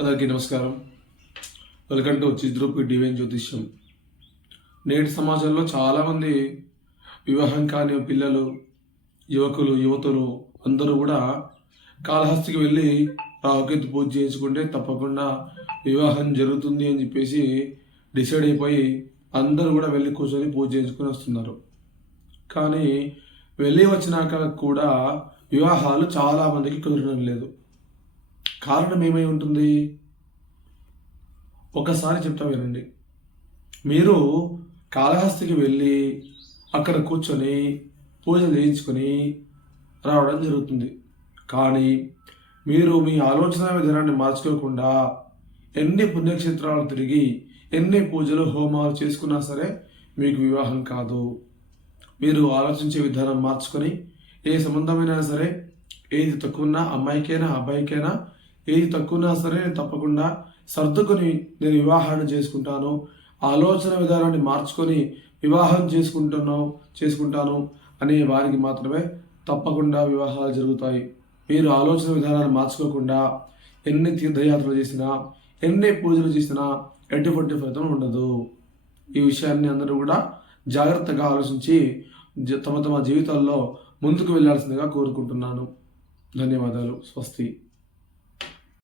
అందరికీ నమస్కారం. Welcome to చిద్రూప్ divine జ్యోతిష్యం. నేటి సమాజంలో చాలామంది వివాహం కాని పిల్లలు, యువతులు అందరూ కూడా కాళహస్తికి వెళ్ళి రాహుకేతు పూజ చేయించుకుంటే తప్పకుండా వివాహం జరుగుతుంది అని చెప్పేసి డిసైడ్ అయిపోయి అందరూ కూడా వెళ్ళి కూర్చొని పూజ చేయించుకొని వస్తున్నారు. కానీ వెళ్ళి వచ్చినాక కూడా వివాహాలు చాలామందికి కుదరడం లేదు. కారణం ఏమై ఉంటుంది? ఒకసారి చెప్తా వినండి. మీరు కాళహస్తికి వెళ్ళి అక్కడ కూర్చొని పూజలు చేయించుకొని రావడం జరుగుతుంది. కానీ మీరు మీ ఆలోచన విధానాన్ని మార్చుకోకుండా ఎన్ని పుణ్యక్షేత్రాలు తిరిగి ఎన్ని పూజలు హోమాలు చేసుకున్నా సరే మీకు వివాహం కాదు. మీరు ఆలోచించే విధానం మార్చుకొని ఏ సంబంధమైనా సరే, ఏది తక్కువన్నా అమ్మాయికైనా అబ్బాయికైనా ఏది తక్కువన్నా సరే తప్పకుండా సర్దుకొని నేను వివాహాన్ని చేసుకుంటాను, ఆలోచన విధానాన్ని మార్చుకొని వివాహం చేసుకుంటాను అనే వారికి మాత్రమే తప్పకుండా వివాహాలు జరుగుతాయి. మీరు ఆలోచన విధానాన్ని మార్చుకోకుండా ఎన్ని తీర్థయాత్రలు చేసినా, ఎన్ని పూజలు చేసినా ఎటువంటి ఫలితం ఉండదు. ఈ విషయాన్ని అందరూ కూడా జాగ్రత్తగా ఆలోచించి తమ జీవితాల్లో ముందుకు వెళ్ళాల్సిందిగా కోరుకుంటున్నాను. ధన్యవాదాలు. స్వస్తి.